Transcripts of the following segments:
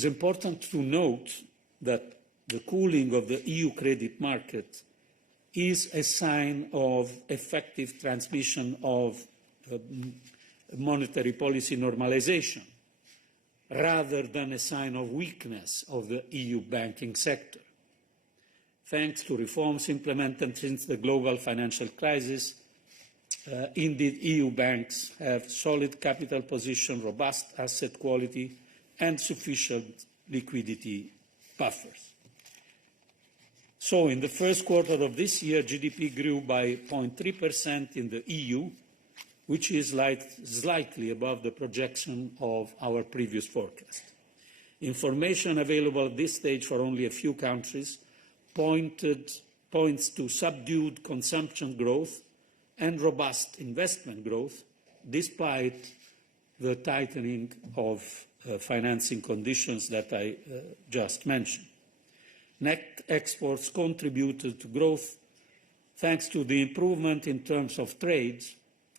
It is important to note that the cooling of the EU credit market is a sign of effective transmission of monetary policy normalization, rather than a sign of weakness of the EU banking sector. Thanks to reforms implemented since the global financial crisis, indeed EU banks have solid capital position, robust asset quality, and sufficient liquidity buffers. So in the first quarter of this year, GDP grew by 0.3% in the EU, which is slightly above the projection of our previous forecast. Information available at this stage for only a few countries points to subdued consumption growth and robust investment growth, despite the tightening of financing conditions that I just mentioned. Net exports contributed to growth thanks to the improvement in terms of trade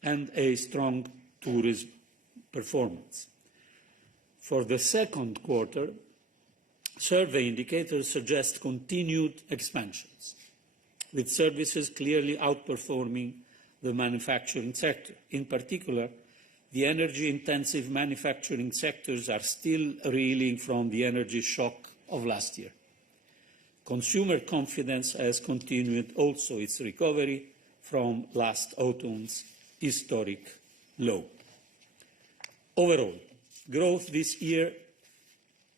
and a strong tourism performance. For the second quarter, survey indicators suggest continued expansions, with services clearly outperforming the manufacturing sector. In particular, the energy-intensive manufacturing sectors are still reeling from the energy shock of last year. Consumer confidence has continued also its recovery from last autumn's historic low. Overall, growth this year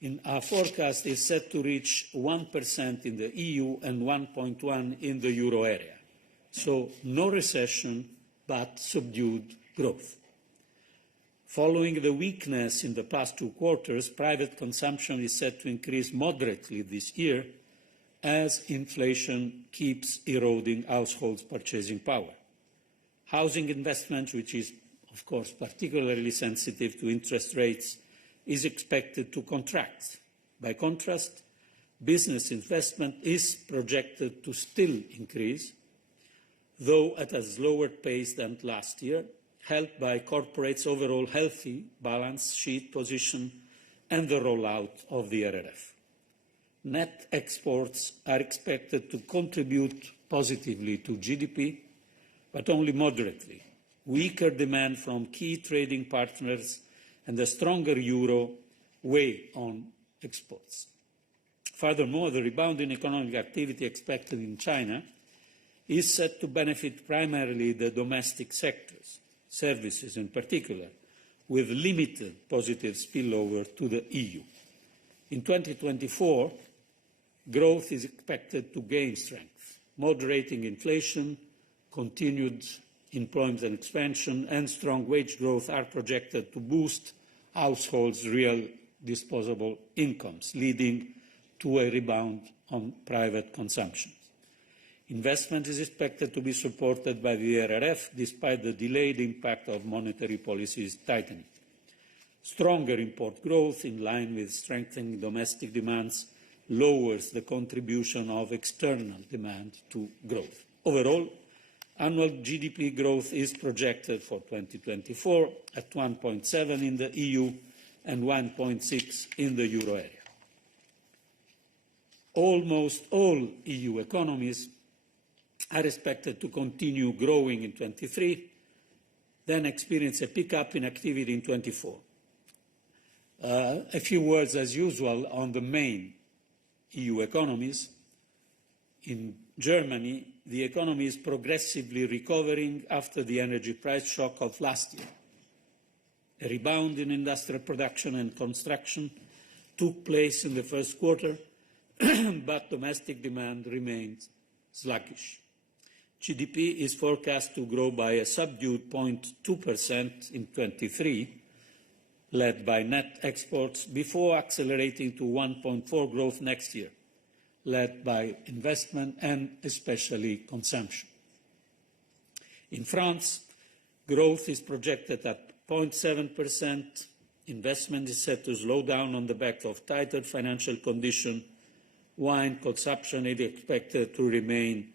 in our forecast is set to reach 1% in the EU and 1.1% in the euro area. So no recession, but subdued growth. Following the weakness in the past 2 quarters, private consumption is set to increase moderately this year as inflation keeps eroding households' purchasing power. Housing investment, which is, of course, particularly sensitive to interest rates, is expected to contract. By contrast, business investment is projected to still increase, though at a slower pace than last year, helped by corporates' overall healthy balance sheet position and the rollout of the RRF. Net exports are expected to contribute positively to GDP, but only moderately. Weaker demand from key trading partners and a stronger euro weigh on exports. Furthermore, the rebound in economic activity expected in China is set to benefit primarily the domestic sectors, services in particular, with limited positive spillover to the EU. In 2024, growth is expected to gain strength. Moderating inflation, continued employment expansion, and strong wage growth are projected to boost households' real disposable incomes, leading to a rebound on private consumption. Investment is expected to be supported by the RRF, despite the delayed impact of monetary policies tightening. Stronger import growth, in line with strengthening domestic demands, lowers the contribution of external demand to growth. Overall, annual GDP growth is projected for 2024 at 1.7% in the EU and 1.6% in the euro area. Almost all EU economies are expected to continue growing in 2023, then experience a pickup in activity in 2024. A few words, as usual, on the main EU economies. In Germany, the economy is progressively recovering after the energy price shock of last year. A rebound in industrial production and construction took place in the first quarter, but domestic demand remains sluggish. GDP is forecast to grow by a subdued 0.2% in 2023, led by net exports, before accelerating to 1.4% growth next year, led by investment and especially consumption. In France, growth is projected at 0.7%. Investment is set to slow down on the back of tighter financial conditions, while consumption is expected to remain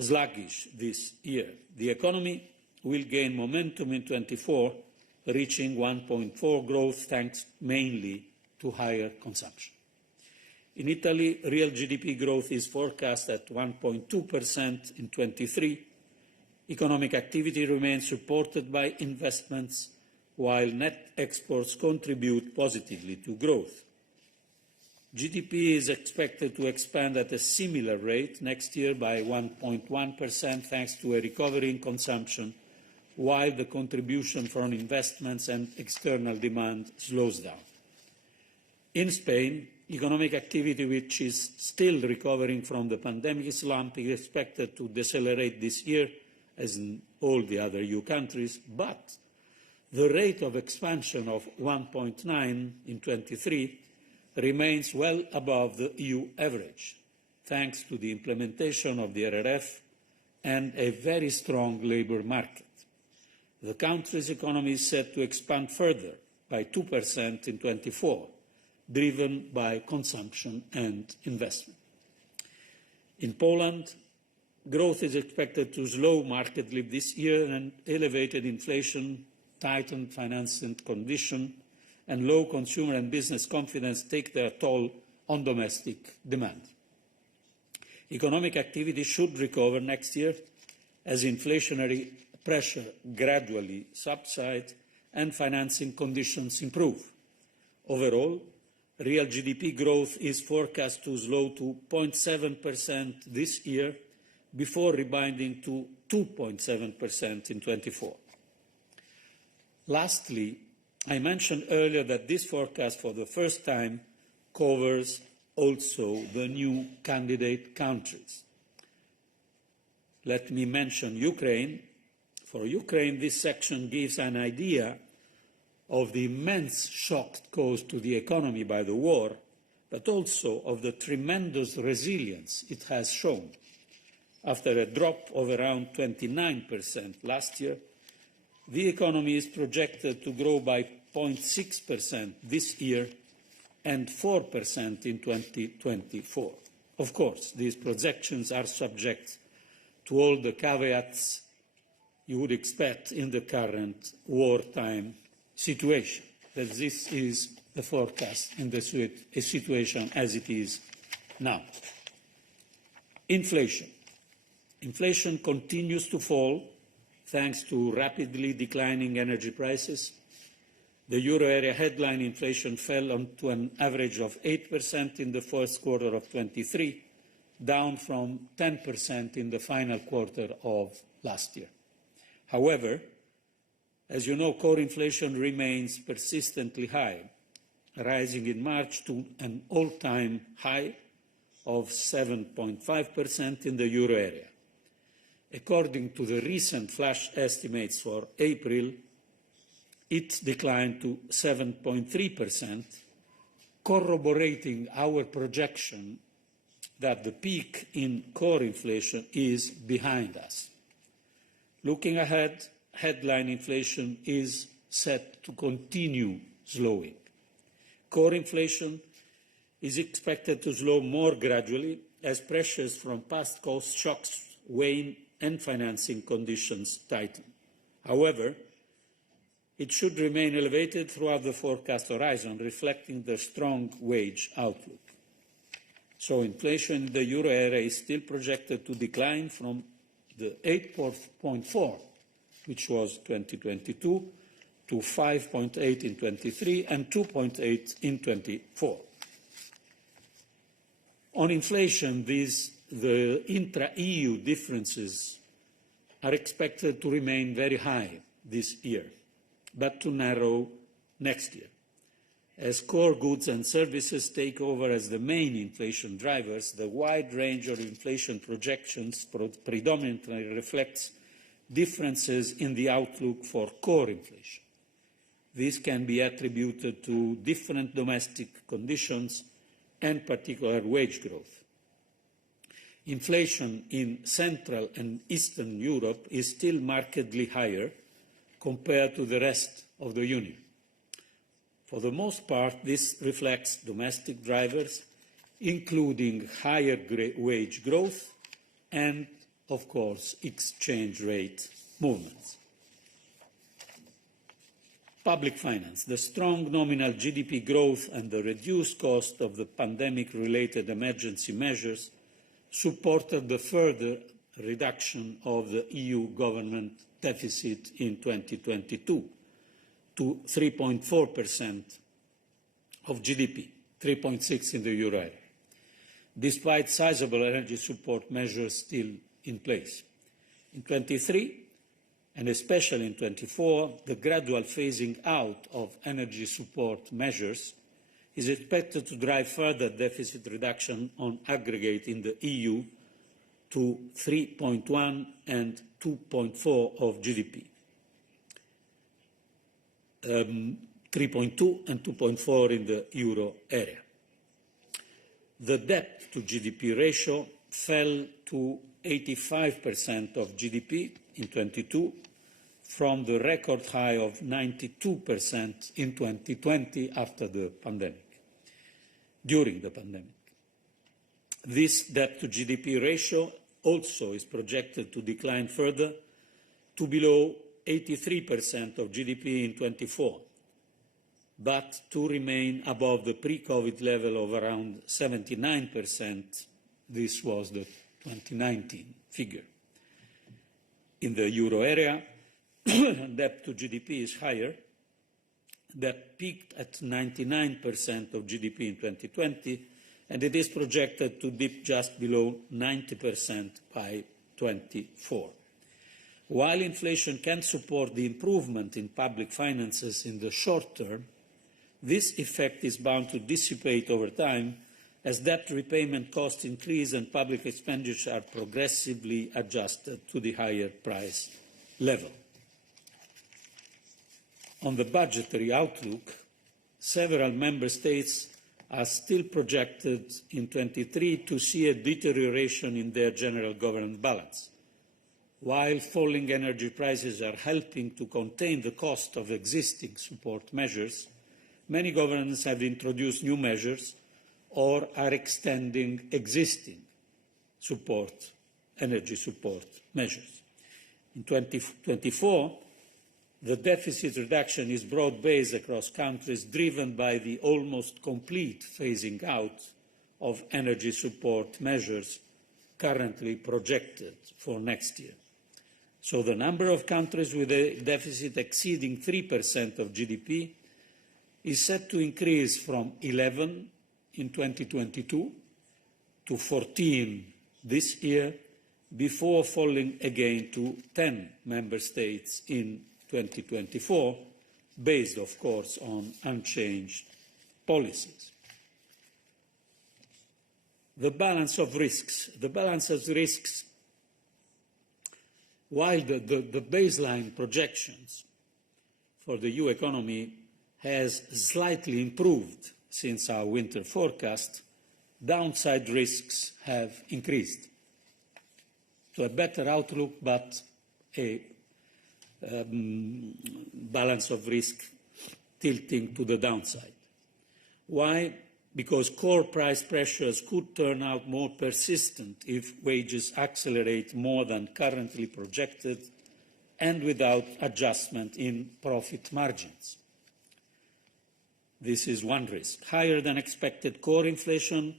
sluggish this year. The economy will gain momentum in 2024, reaching 1.4% growth thanks mainly to higher consumption. In Italy, real GDP growth is forecast at 1.2% in 23. Economic activity remains supported by investments, while net exports contribute positively to growth. GDP is expected to expand at a similar rate next year by 1.1% thanks to a recovery in consumption, while the contribution from investments and external demand slows down. In Spain, economic activity, which is still recovering from the pandemic slump, is expected to decelerate this year, as in all the other EU countries, but the rate of expansion of 1.9 in 23 remains well above the EU average, thanks to the implementation of the RRF and a very strong labour market. The country's economy is set to expand further by 2% in 24, driven by consumption and investment. In Poland, growth is expected to slow markedly this year, and elevated inflation, tightened financing conditions, and low consumer and business confidence take their toll on domestic demand. Economic activity should recover next year as inflationary pressure gradually subsides and financing conditions improve. Overall, real GDP growth is forecast to slow to 0.7% this year before rebounding to 2.7% in 24. Lastly, I mentioned earlier that this forecast for the first time covers also the new candidate countries. Let me mention Ukraine. For Ukraine, this section gives an idea of the immense shock caused to the economy by the war, but also of the tremendous resilience it has shown. After a drop of around 29% last year, the economy is projected to grow by 0.6% this year and 4% in 2024. Of course, these projections are subject to all the caveats you would expect in the current wartime situation, that this is the forecast in the situation as it is now. Inflation. Inflation continues to fall thanks to rapidly declining energy prices. The euro area headline inflation fell to an average of 8% in the first quarter of 23, down from 10% in the final quarter of last year. However, as you know, core inflation remains persistently high, rising in March to an all-time high of 7.5% in the euro area. According to the recent flash estimates for April, it declined to 7.3%, corroborating our projection that the peak in core inflation is behind us. Looking ahead, headline inflation is set to continue slowing. Core inflation is expected to slow more gradually as pressures from past cost shocks wane and financing conditions tighten. However, it should remain elevated throughout the forecast horizon, reflecting the strong wage outlook. So inflation in the euro area is still projected to decline from the 8.4, which was 2022, to 5.8 in 23 and 2.8 in 24. On inflation, the intra-EU differences are expected to remain very high this year, but to narrow next year. As core goods and services take over as the main inflation drivers, the wide range of inflation projections predominantly reflects differences in the outlook for core inflation. This can be attributed to different domestic conditions and particular wage growth. Inflation in Central and Eastern Europe is still markedly higher compared to the rest of the Union. For the most part, this reflects domestic drivers, including higher wage growth and, of course, exchange rate movements. Public finance. The strong nominal GDP growth and the reduced cost of the pandemic-related emergency measures supported the further reduction of the EU government deficit in 2022 to 3.4% of GDP, 3.6% in the euro area, despite sizable energy support measures still in place. In 23, and especially in 24, the gradual phasing out of energy support measures is expected to drive further deficit reduction on aggregate in the EU to 3.1 and 2.4 of GDP. 3.2 and 2.4 in the euro area. The debt to GDP ratio fell to 85% of GDP in 22 from the record high of 92% in 2020 after the pandemic, during the pandemic. This debt to GDP ratio also is projected to decline further to below 83% of GDP in 24, but to remain above the pre-COVID level of around 79%. This was the 2019 figure. In the euro area, debt to GDP is higher. That peaked at 99% of GDP in 2020, and it is projected to dip just below 90% by 24. While inflation can support the improvement in public finances in the short term, this effect is bound to dissipate over time as debt repayment costs increase and public expenditure are progressively adjusted to the higher price level. On the budgetary outlook, several member states are still projected in 23 to see a deterioration in their general government balance. While falling energy prices are helping to contain the cost of existing support measures, many governments have introduced new measures or are extending existing energy support measures. In 2024, the deficit reduction is broad-based across countries, driven by the almost complete phasing out of energy support measures currently projected for next year. So the number of countries with a deficit exceeding 3% of GDP is set to increase from 11 in 2022 to 14 this year, before falling again to 10 member states in 2024, based, of course, on unchanged policies. The balance of risks. The balance of risks, while the baseline projections for the EU economy has slightly improved since our winter forecast, downside risks have increased to a better outlook, but a balance of risk tilting to the downside. Why? Because core price pressures could turn out more persistent if wages accelerate more than currently projected and without adjustment in profit margins. This is one risk. Higher than expected core inflation.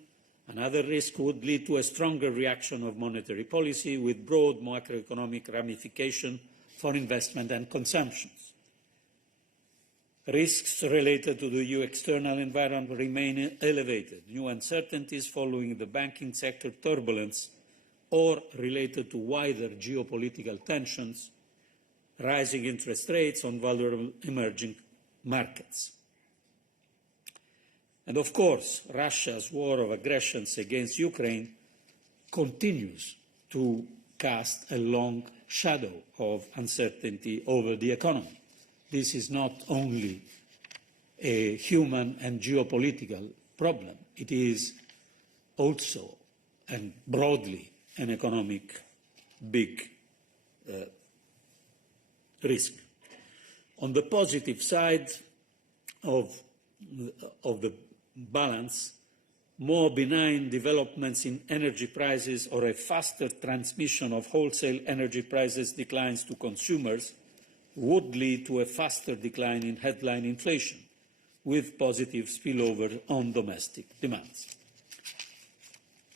Another risk would lead to a stronger reaction of monetary policy with broad macroeconomic ramification for investment and consumption. Risks related to the EU external environment remain elevated. New uncertainties following the banking sector turbulence or related to wider geopolitical tensions, rising interest rates on vulnerable emerging markets. And of course, Russia's war of aggression against Ukraine continues to cast a long shadow of uncertainty over the economy. This is not only a human and geopolitical problem, it is also and broadly an economic big risk. On the positive side of the balance, more benign developments in energy prices or a faster transmission of wholesale energy prices declines to consumers would lead to a faster decline in headline inflation, with positive spillover on domestic demands.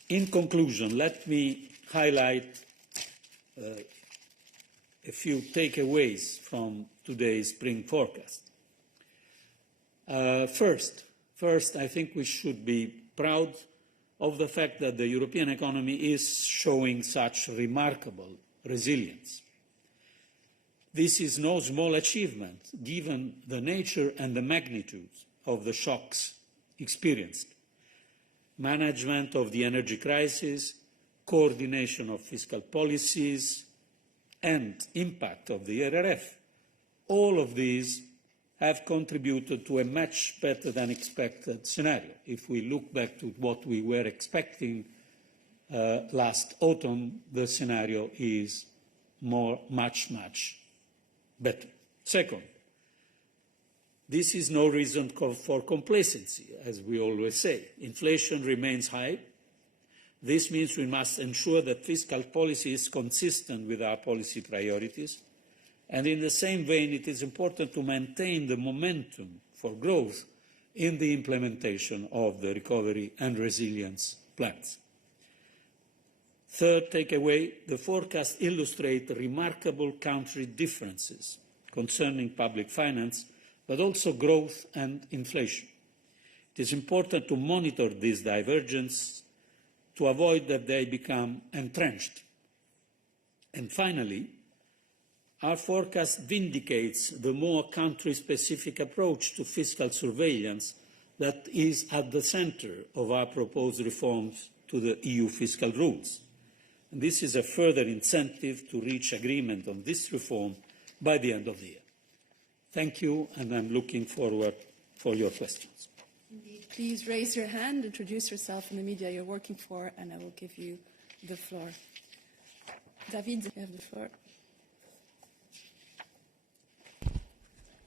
In conclusion, let me highlight a few takeaways from today's spring forecast. First, I think we should be proud of the fact that the European economy is showing such remarkable resilience. This is no small achievement, given the nature and the magnitude of the shocks experienced. Management of the energy crisis, coordination of fiscal policies, and impact of the RRF. All of these have contributed to a much better than expected scenario. If we look back to what we were expecting last autumn, the scenario is much better. Second, this is no reason for complacency, as we always say. Inflation remains high. This means we must ensure that fiscal policy is consistent with our policy priorities. And in the same vein, it is important to maintain the momentum for growth in the implementation of the recovery and resilience plans. Third takeaway, the forecast illustrates remarkable country differences concerning public finance, but also growth and inflation. It is important to monitor these divergences to avoid that they become entrenched. And finally, our forecast vindicates the more country-specific approach to fiscal surveillance that is at the centre of our proposed reforms to the EU fiscal rules. And this is a further incentive to reach agreement on this reform by the end of the year. Thank you, and I'm looking forward for your questions. Indeed. Please raise your hand, introduce yourself and the media you're working for, and I will give you the floor. David, you have the floor.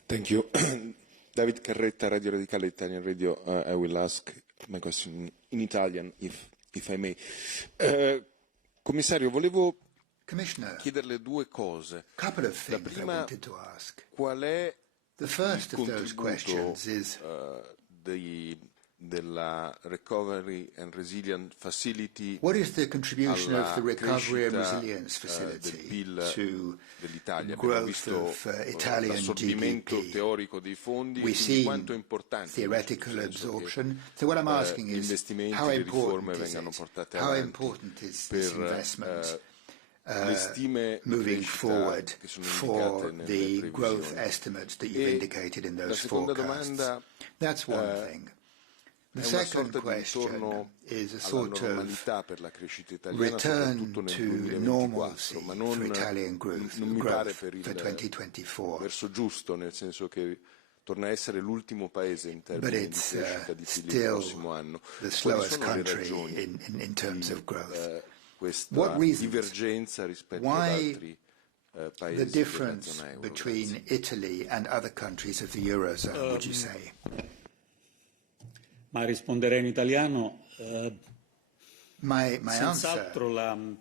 Thank you. David Carretta, Radio Radicale, Italian Radio. I will ask my question in Italian, if I may. Commissario, volevo chiederle due cose. Couple of La things I prima, wanted to ask. qual è The first il of those questions is della Recovery and Resilience Facility what is the contribution of the Recovery and crescita, Resilience Facility del PIL to dell'Italia? Abbiamo growth visto of Italian l'assorbimento GDP? teorico dei fondi, We quindi see quanto è importante theoretical in questo senso absorption. So what I'm asking gli is investimenti, how le riforme important is vengano it? portate How avanti important is this per investment le stime di moving crescita forward che sono for indicate nelle the growth previsioni. estimates that you've E indicated in la those seconda forecasts? domanda That's one thing. The è una second sorta di question ritorno is a alla sort of normalità per la crescita italiana, return soprattutto nel to 2024, normalcy ma for Italian growth, non mi pare for per il 2024. verso giusto, nel senso che torna a essere l'ultimo paese in But termini di it's crescita di PIL il still prossimo anno. the Quali slowest sono le country ragioni in terms of growth. questa What reasons? divergenza rispetto ad Why altri paesi the della difference zona euro? between Italy and other countries of the Eurozone, would you say? Ma risponderei in italiano. My answer, Senz'altro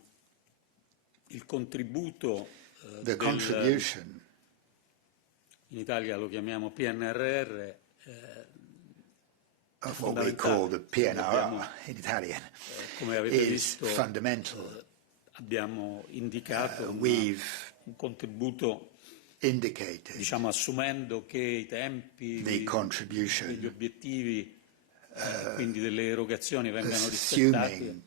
il contributo the contribution, in Italia lo chiamiamo PNRR, of what we call the PNRR in Italian, come avete is visto, fundamental. abbiamo indicato We've un contributo, indicated diciamo, assumendo che i tempi, the contribution, gli obiettivi, quindi delle erogazioni vengano rispettati,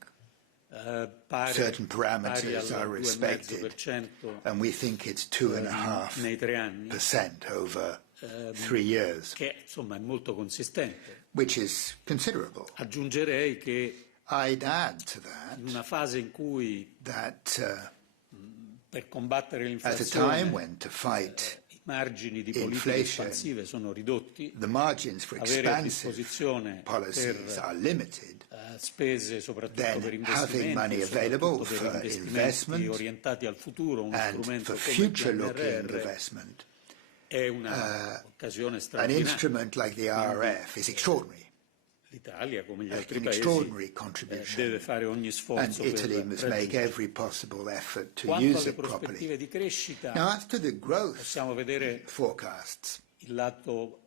pari certain parameters al are respected, 2,5% and we think it's nei 3 anni, 2.5% over 3 years, che insomma è molto consistente. which is considerable. Aggiungerei che I'd add to in una fase in cui that per combattere at a l'inflazione time when to fight i margini di politiche inflation, espansive sono ridotti, the margins for avere a expansive disposizione policies per are limited, spese soprattutto then per having money investimenti, available soprattutto per for investimenti investment orientati al futuro, uno and strumento for come il future-looking PNRR investment, è un'occasione an straordinaria. instrument like the RRF is extraordinary. l'Italia, come gli altri an paesi, extraordinary contribution, deve fare ogni and sforzo Italy per must make raggiungere. every possible effort to Quanto use alle it properly. prospettive di crescita, Now, as to the growth possiamo vedere forecasts, il lato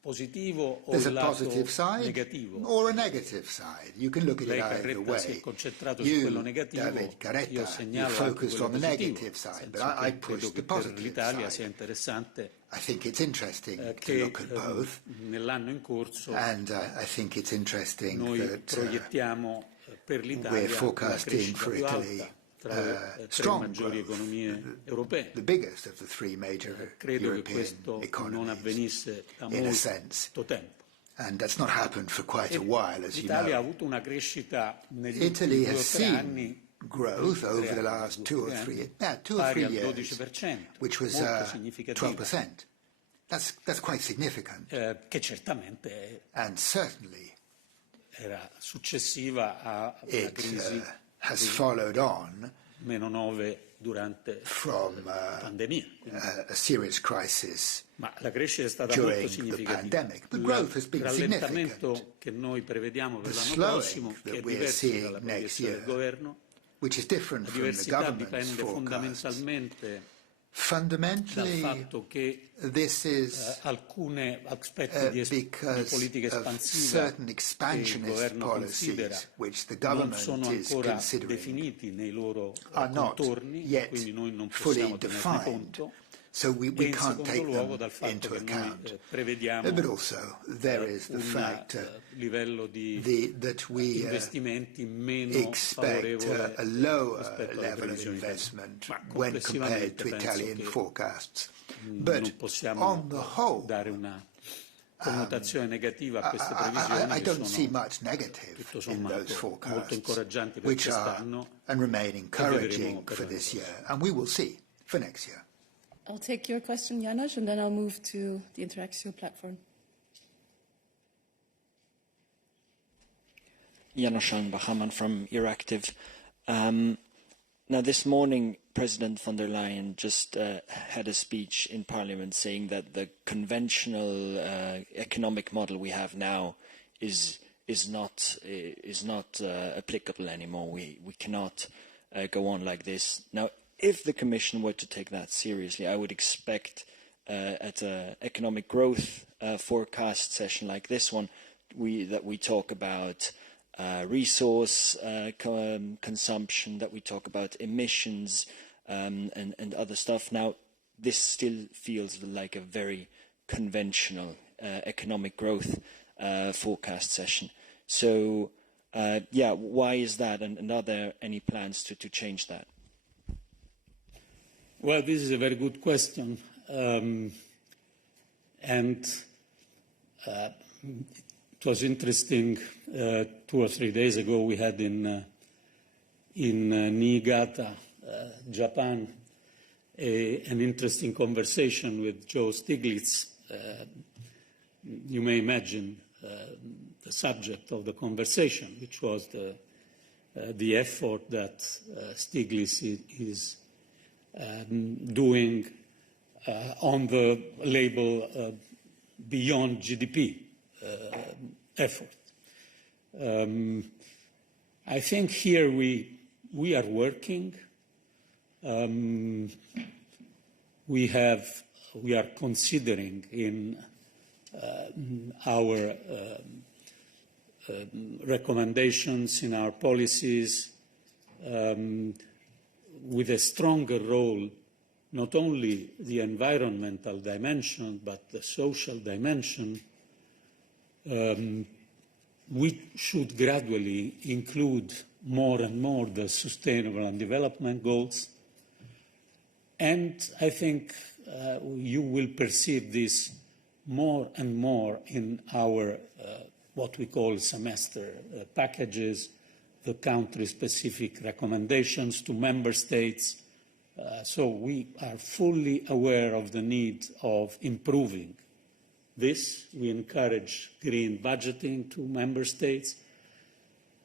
positivo o there's il a lato positive side negativo. or a negative side. You can look at it Lei, either Carretta, si è way. concentrato su You, quello negativo, David io Carretta, you segnalo anche focused quello on the positivo, negative side, nel but senso I che pushed credo the che per positive l'Italia sia side. interessante I think it's interesting to che look at both, nell'anno in corso and I think it's interesting noi that proiettiamo per we're l'Italia una forecasting crescita for più Italy alta tra le tre strong maggiori growth, economie europee. the biggest of the three major Credo che European questo non economies, avvenisse da in a sense. molto tempo. And that's not happened for quite a while, as you L'Italia ha know. avuto una crescita negli Italy ultimi 2 o has 3 anni seen growth over the last 2 or 3 pari al years, 12%, which was molto significativa, 12%. That's quite significant, che certamente and certainly era successiva alla it crisi has followed on meno 9 durante from la pandemia. a serious crisis Ma la crescita è stata during molto the significativa. pandemic. The growth has been Il rallentamento significant. che noi prevediamo per The l'anno slowing prossimo, that che è we're diverso seeing dalla next proiezione del year, governo, which is different la from the diversità government's dipende forecasts. fondamentalmente dal Fundamentally, fatto che this is alcuni aspetti di because politica of espansiva certain che il expansionist governo considera policies which the non government sono is ancora considering definiti nei loro are not contorni, yet quindi noi non fully possiamo tenerne defined. conto. So we E in can't secondo take luogo them dal fatto into che noi account. prevediamo But also there is the un fact livello di that we investimenti meno expect favorevole a lower rispetto alle level of previsioni italiane. investment Ma when compared complessivamente to penso Italian che forecasts. non But possiamo on the whole, dare una connotazione negativa a queste I previsioni che don't see sono much negative tutto in sommato those molto forecasts, incoraggianti per which are quest'anno and remain encouraging per for l'anno this year, and we will see for next year. I'll take your question, Janos, and then I'll move to the Interactio platform. Janos Bahaman from Euractiv. Now, this morning, President von der Leyen just had a speech in Parliament saying that the conventional economic model we have now is not applicable anymore. We cannot go on like this. Now, if the Commission were to take that seriously, I would expect at an economic growth forecast session like this one that we talk about resource consumption, that we talk about emissions and other stuff. Now, this still feels like a very conventional economic growth forecast session. So, yeah, why is that? And are there any plans to change that? Well, this is a very good question. And it was interesting, 2 or 3 days ago we had in Niigata, Japan, an interesting conversation with Joe Stiglitz. You may imagine the subject of the conversation, which was the effort that Stiglitz is doing on the label beyond GDP effort. I think here we are working. We are considering in our recommendations, in our policies, with a stronger role, not only the environmental dimension, but the social dimension. We should gradually include more and more the sustainable and development goals. And I think you will perceive this more and more in our what we call semester packages, the country-specific recommendations to member states. So we are fully aware of the need of improving this. We encourage green budgeting to member states.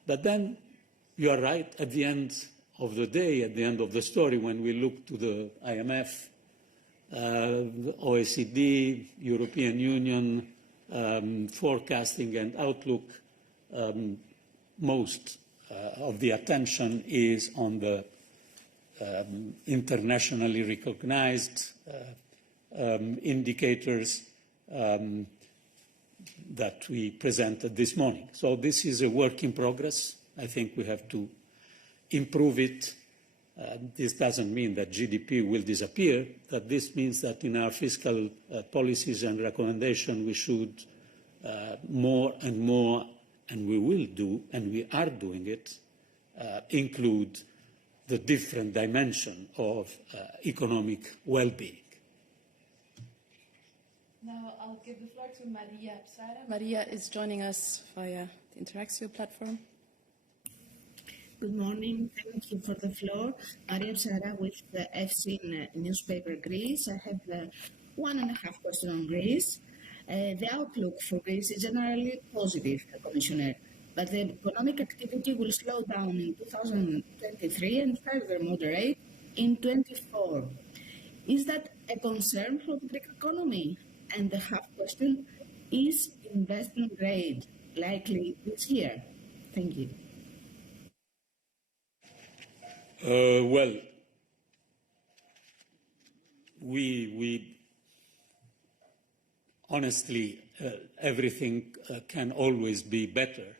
But then you are right, at the end of the day, at the end of the story, when we look to the IMF, the OECD, European Union forecasting and outlook, most of the attention is on the internationally recognized indicators that we presented this morning. So this is a work in progress. I think we have to improve it. This doesn't mean that GDP will disappear, but this means that in our fiscal policies and recommendations we should more and more, and we will do, and we are doing it, include the different dimension of economic well-being. Now I'll give the floor to Maria Psara. Maria is joining us via the Interaxio platform. Good morning. Thank you for the floor. Maria Psara with the FC newspaper Greece. I have 1.5 questions on Greece. The outlook for Greece is generally positive, Commissioner, but the economic activity will slow down in 2023 and further moderate in 2024. Is that a concern for the Greek economy? And the half question, is investment grade likely this year? Thank you. Well, we honestly, everything can always be better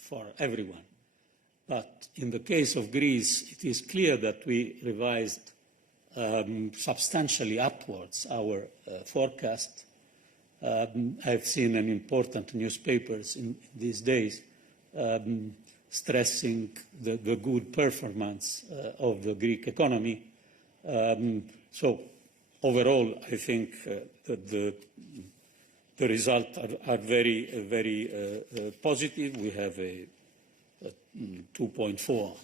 for everyone. But in the case of Greece, it is clear that we revised substantially upwards our forecast. I've seen an important newspapers in these days stressing the good performance of the Greek economy. So overall, I think that the results are very, very positive. We have a 2.4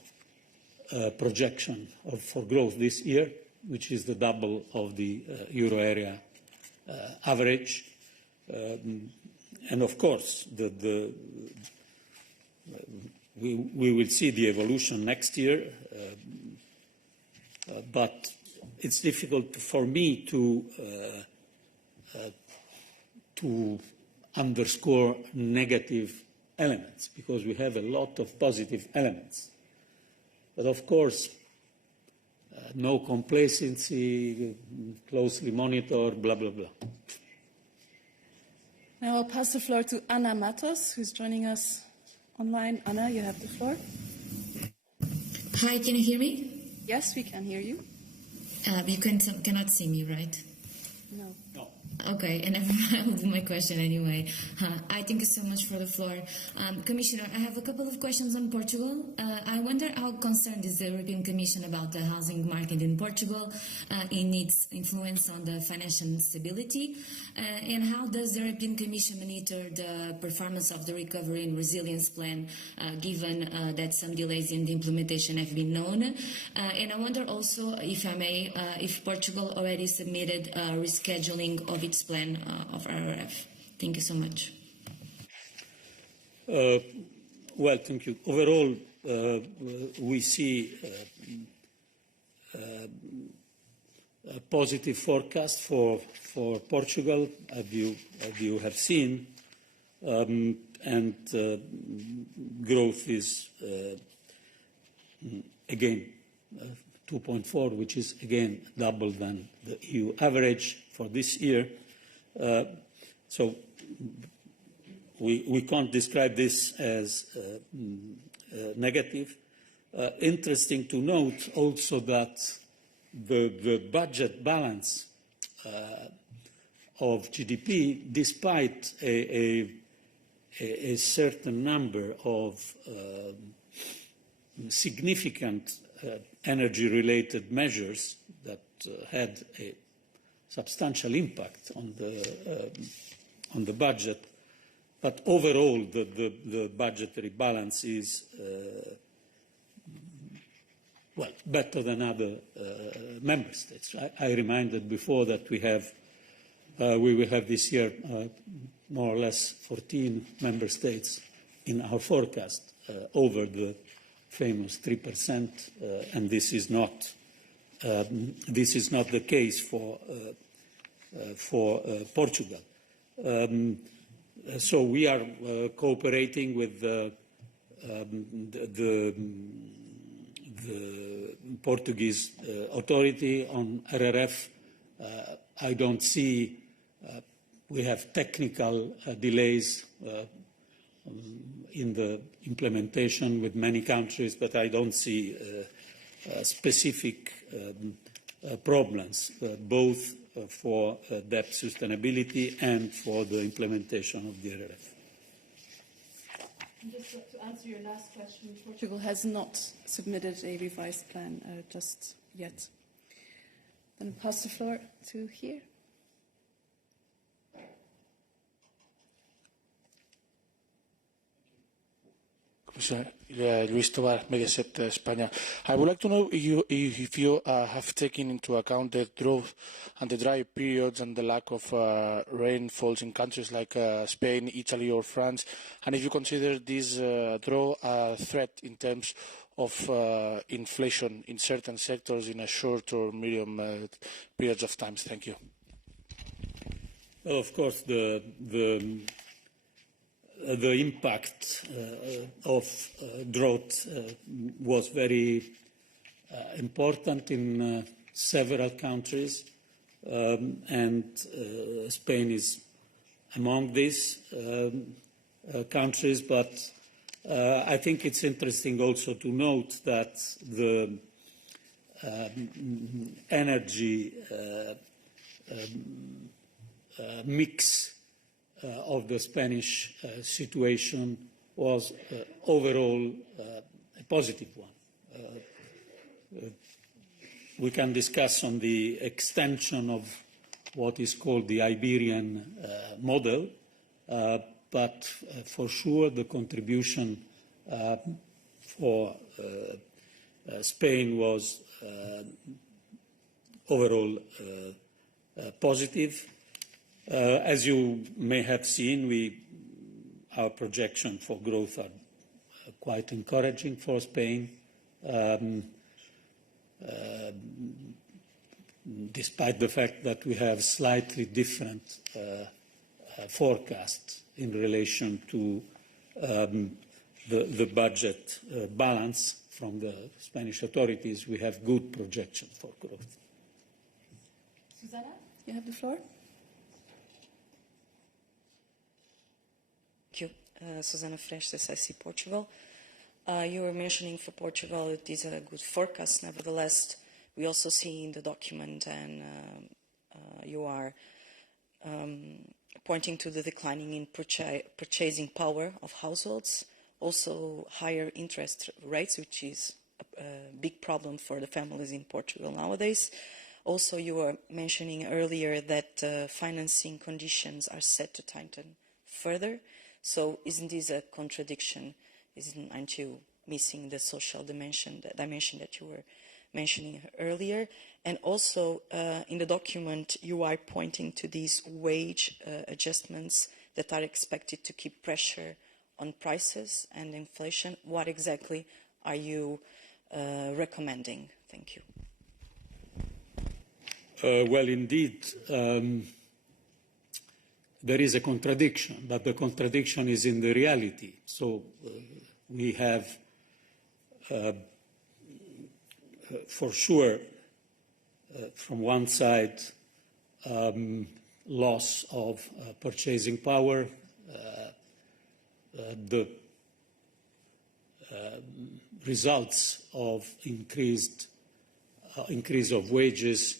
projection for growth this year, which is the double of the euro area average. And of course, we will see the evolution next year, but it's difficult for me to underscore negative elements, because we have a lot of positive elements. But of course, no complacency, closely monitor, blah, blah, blah. Now I'll pass the floor to Anna Matos, who's joining us online. Anna, you have the floor. Hi, can you hear me? Yes, we can hear you. You cannot see me, right? No. No. Okay, and I'll do my question anyway. I thank you so much for the floor. Commissioner, I have a couple of questions on Portugal. I wonder how concerned is the European Commission about the housing market in Portugal, in its influence on the financial stability, and how does the European Commission monitor the performance of the Recovery and Resilience Plan, given that some delays in the implementation have been known? And I wonder also, if I may, if Portugal already submitted rescheduling of its plan of RRF. Thank you so much. Well, thank you. Overall, we see a positive forecast for Portugal, as you have seen, and growth is again 2.4, which is again double than the EU average for this year. So we can't describe this as negative. Interesting to note also that the budget balance of GDP, despite a certain number of significant energy-related measures that had a substantial impact on the budget, but overall the budgetary balance is well better than other member states. I reminded before that we will have this year more or less 14 member states in our forecast over the famous 3%, and this is not the case for Portugal. So we are cooperating with the Portuguese authority on RRF. I don't see, we have technical delays in the implementation with many countries, but I don't see specific problems, both for debt sustainability and for the implementation of the RRF. Just to answer your last question, Portugal has not submitted a revised plan just yet. Then pass the floor to here. Luis Tobar, Mediaset, España. I would like to know if you have taken into account the drought and the dry periods and the lack of rainfalls in countries like Spain, Italy or France, and if you consider this drought a threat in terms of inflation in certain sectors in a short or medium periods of time. Thank you. Well, of course, the impact of drought was very important in several countries, and Spain is among these countries. But I think it's interesting also to note that the energy mix of the Spanish situation was overall a positive one. We can discuss on the extension of what is called the Iberian model, but for sure the contribution for Spain was overall positive. As you may have seen, our projections for growth are quite encouraging for Spain, despite the fact that we have slightly different forecasts in relation to the budget balance from the Spanish authorities. We have good projections for growth. Susanna, you have the floor. Thank you. Susana Fresh, SIC Portugal. You were mentioning for Portugal it is a good forecast. Nevertheless, we also see in the document, and you are pointing to the declining in purchasing power of households, also higher interest rates, which is a big problem for the families in Portugal nowadays. Also, you were mentioning earlier that financing conditions are set to tighten further. So isn't this a contradiction? Aren't you missing the social dimension that you were mentioning earlier? And also in the document you are pointing to these wage adjustments that are expected to keep pressure on prices and inflation. What exactly are you recommending? Thank you. Well, indeed. There is a contradiction, but the contradiction is in the reality. So we have, for sure, from one side, loss of purchasing power, the results of increase of wages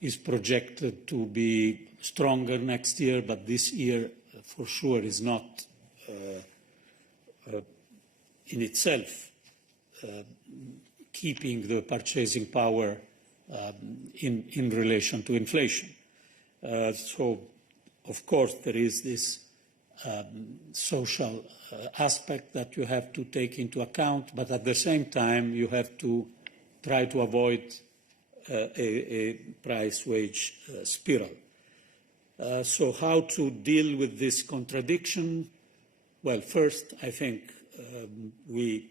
is projected to be stronger next year, but this year for sure is not in itself keeping the purchasing power in relation to inflation. So, of course, there is this social aspect that you have to take into account, but at the same time you have to try to avoid a price-wage spiral. So how to deal with this contradiction? Well, first, I think we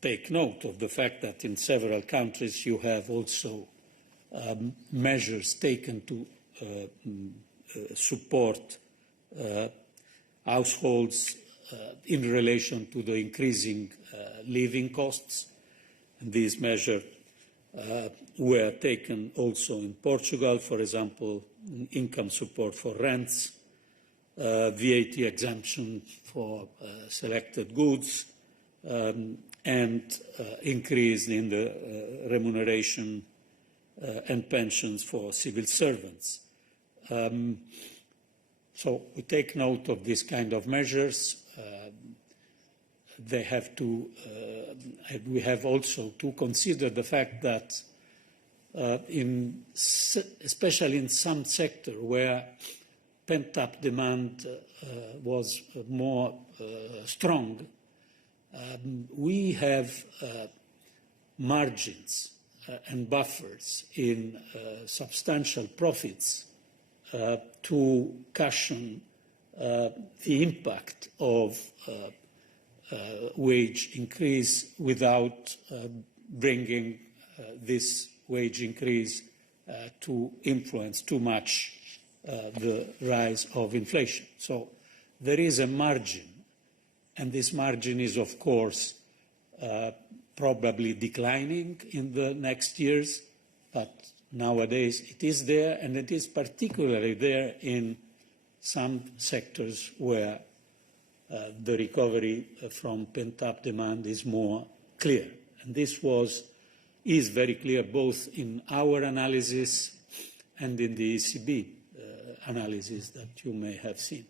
take note of the fact that in several countries you have also measures taken to support households in relation to the increasing living costs. And these measures were taken also in Portugal, for example, income support for rents, VAT exemption for selected goods, and increase in the remuneration and pensions for civil servants. So we take note of these kind of measures. They have to, we have also to consider the fact that especially in some sector where pent-up demand was more strong, we have margins and buffers in substantial profits to cushion the impact of wage increase without bringing this wage increase to influence too much the rise of inflation. So there is a margin, and this margin is, of course, probably declining in the next years, but nowadays it is there, and it is particularly there in some sectors where the recovery from pent-up demand is more clear. And this is very clear both in our analysis and in the ECB analysis that you may have seen.